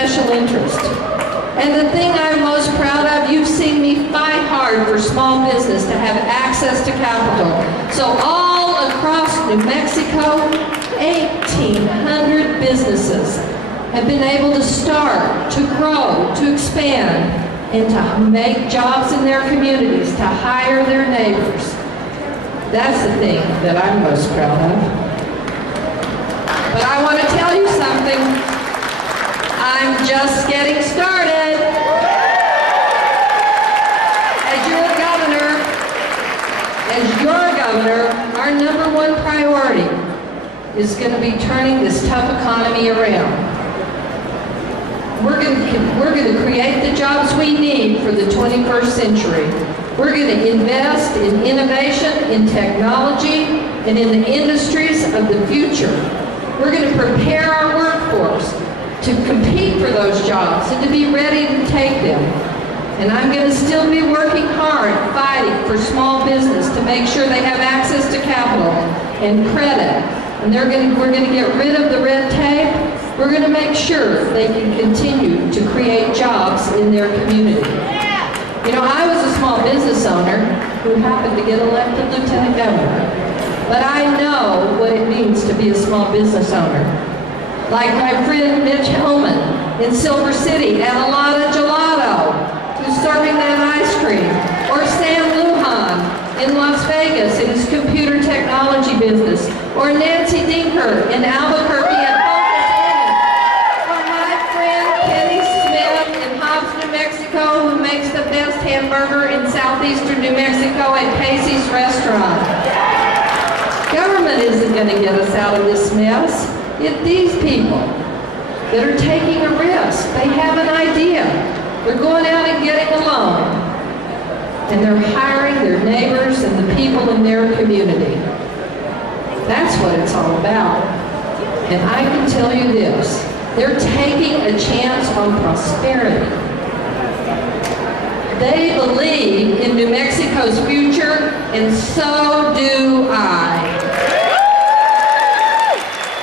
special interest. And the thing I'm most proud of, you've seen me fight hard for small business to have access to capital. So all across New Mexico, 1,800 businesses have been able to start, to grow, to expand, and to make jobs in their communities, to hire their neighbors. That's the thing that I'm most proud of. But I want to tell you something. I'm just getting started. As your governor, our number one priority is going to be turning this tough economy around. We're going to create the jobs we need for the 21st century. We're going to invest in innovation, in technology, and in the industries of the future. We're going to prepare our workforce to compete for those jobs and to be ready to take them. And I'm going to still be working hard, fighting for small business to make sure they have access to capital and credit. And we're going to get rid of the red tape. We're going to make sure they can continue to create jobs in their community. You know, I was a small business owner who happened to get elected lieutenant governor. But I know what it means to be a small business owner. Like my friend Mitch Hillman in Silver City at Alana Gelato, who's serving that ice cream. Or Sam Lujan in Las Vegas in his computer technology business. Or Nancy Dinker in Albuquerque at who makes the best hamburger in southeastern New Mexico at Casey's restaurant. Government isn't going to get us out of this mess. It's these people that are taking a risk. They have an idea. They're going out and getting a loan. And they're hiring their neighbors and the people in their community. That's what it's all about. And I can tell you this, they're taking a chance on prosperity. They believe in New Mexico's future, and so do I.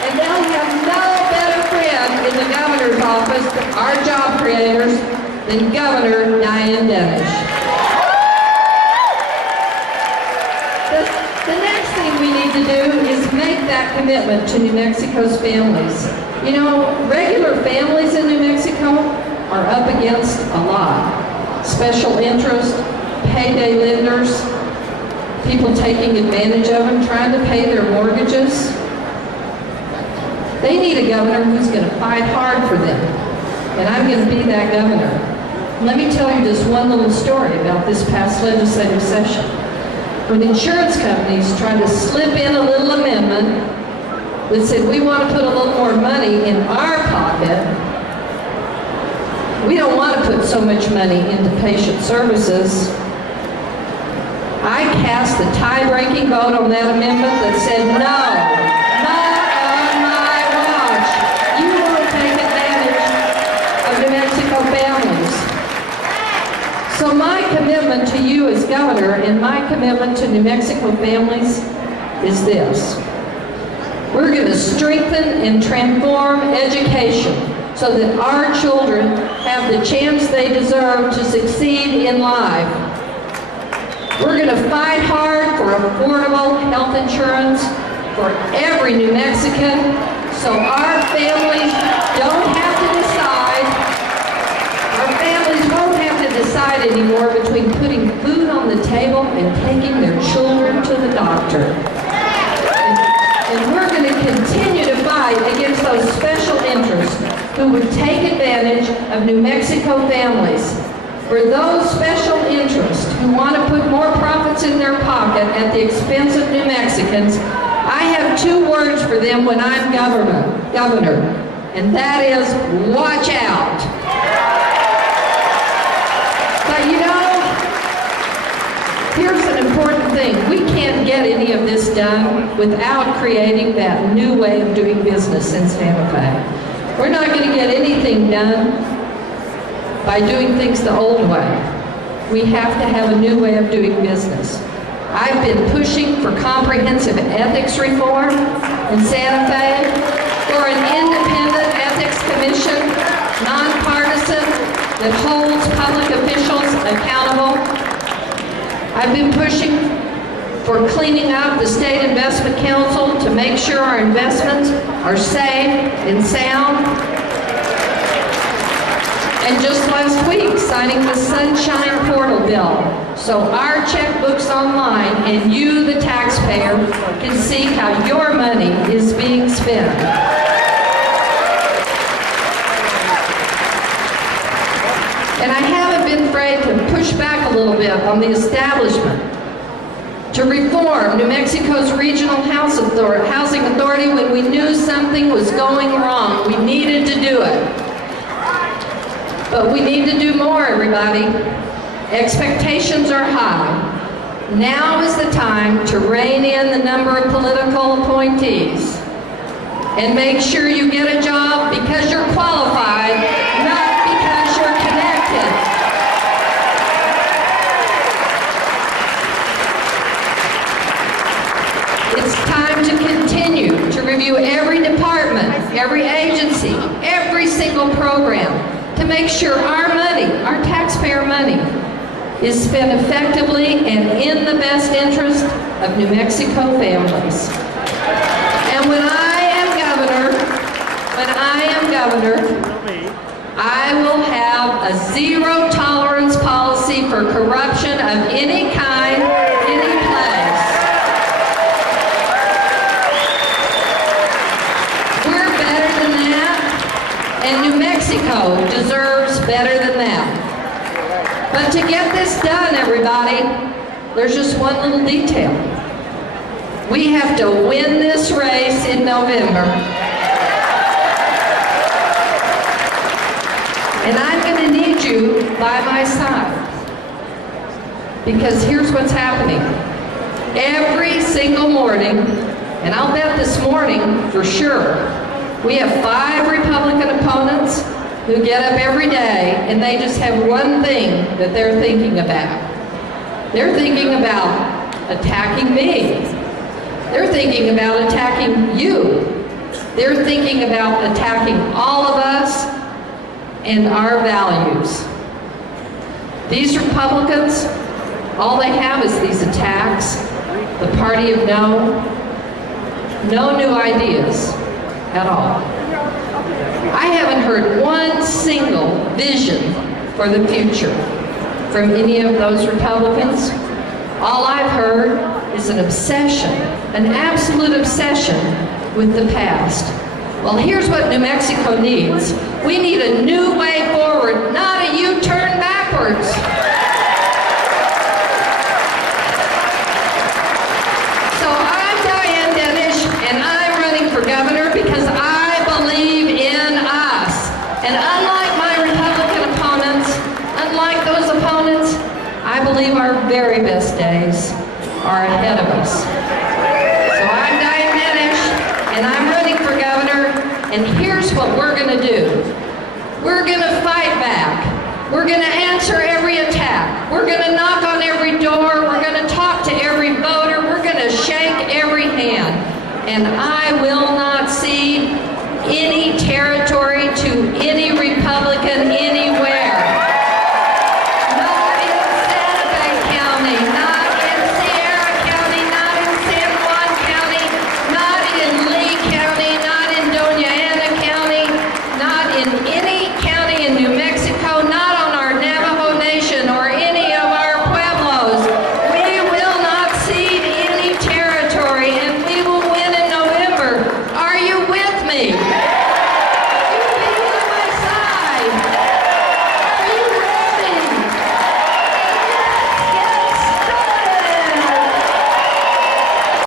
And they'll have no better friend in the governor's office, our job creators, than Governor Diane Denish. The next thing we need to do is make that commitment to New Mexico's families. You know, regular families in New Mexico are up against a lot. Special interest, payday lenders, people taking advantage of them, trying to pay their mortgages. They need a governor who's going to fight hard for them. And I'm going to be that governor. Let me tell you just one little story about this past legislative session. When insurance companies tried to slip in a little amendment that said we want to put a little more money in our pocket, we don't want to put so much money into patient services. I cast the tie-breaking vote on that amendment that said no, not on my watch. You won't take advantage of New Mexico families. So my commitment to you as governor and my commitment to New Mexico families is this. We're going to strengthen and transform education so that our children have the chance they deserve to succeed in life. We're going to fight hard for affordable health insurance for every New Mexican, so our families don't have to decide, our families won't have to decide anymore between putting food on the table and taking their children to the doctor. And we're going to continue to fight against those special interests who would take advantage of New Mexico families. For those special interests who want to put more profits in their pocket at the expense of New Mexicans, I have two words for them when I'm governor, and that is, watch out. But you know, here's an important thing. We can't get any of this done without creating that new way of doing business in Santa Fe. We're not going to get anything done by doing things the old way. We have to have a new way of doing business. I've been pushing for comprehensive ethics reform in Santa Fe, for an independent ethics commission, I've been pushing for cleaning up the State Investment Council to make sure our investments are safe and sound. And just last week, signing the Sunshine Portal bill, so our checkbook's online and you, the taxpayer, can see how your money is being spent. And I haven't been afraid to push back a little bit on the establishment to reform New Mexico's regional housing authority when we knew something was going wrong. We needed to do it. But we need to do more, everybody. Expectations are high. Now is the time to rein in the number of political appointees and make sure you get a job because you're qualified, not because you're connected. It's time to continue to review every department, every agency, every single program, to make sure our money, our taxpayer money, is spent effectively and in the best interest of New Mexico families. And when I am governor, I will have a zero tolerance policy for corruption of any kind, any place. We're better than that, and New Mexico deserves better than that. But to get this done, everybody, there's just one little detail. We have to win this race in November. And I'm going to need you by my side. Because here's what's happening. Every single morning, and I'll bet this morning for sure, we have 5 Republican opponents who get up every day and they just have one thing that they're thinking about. They're thinking about attacking me. They're thinking about attacking you. They're thinking about attacking all of us and our values. These Republicans, all they have is these attacks, the party of no new ideas at all. I haven't heard one single vision for the future from any of those Republicans. All I've heard is an obsession, an absolute obsession with the past. Well, here's what New Mexico needs. We need a new way forward, not a U-turn backwards. So I'm Diane Denish, and I'm running for governor because I believe in us. And unlike my Republican opponents, unlike those opponents, I believe our very best days are ahead of us. So I'm Diane Denish, and I'm running for governor, and here's what we're going to do. We're going to fight back. We're going to answer every attack. We're going to knock on every door. We're going to talk to every voter. We're going to shake every hand. And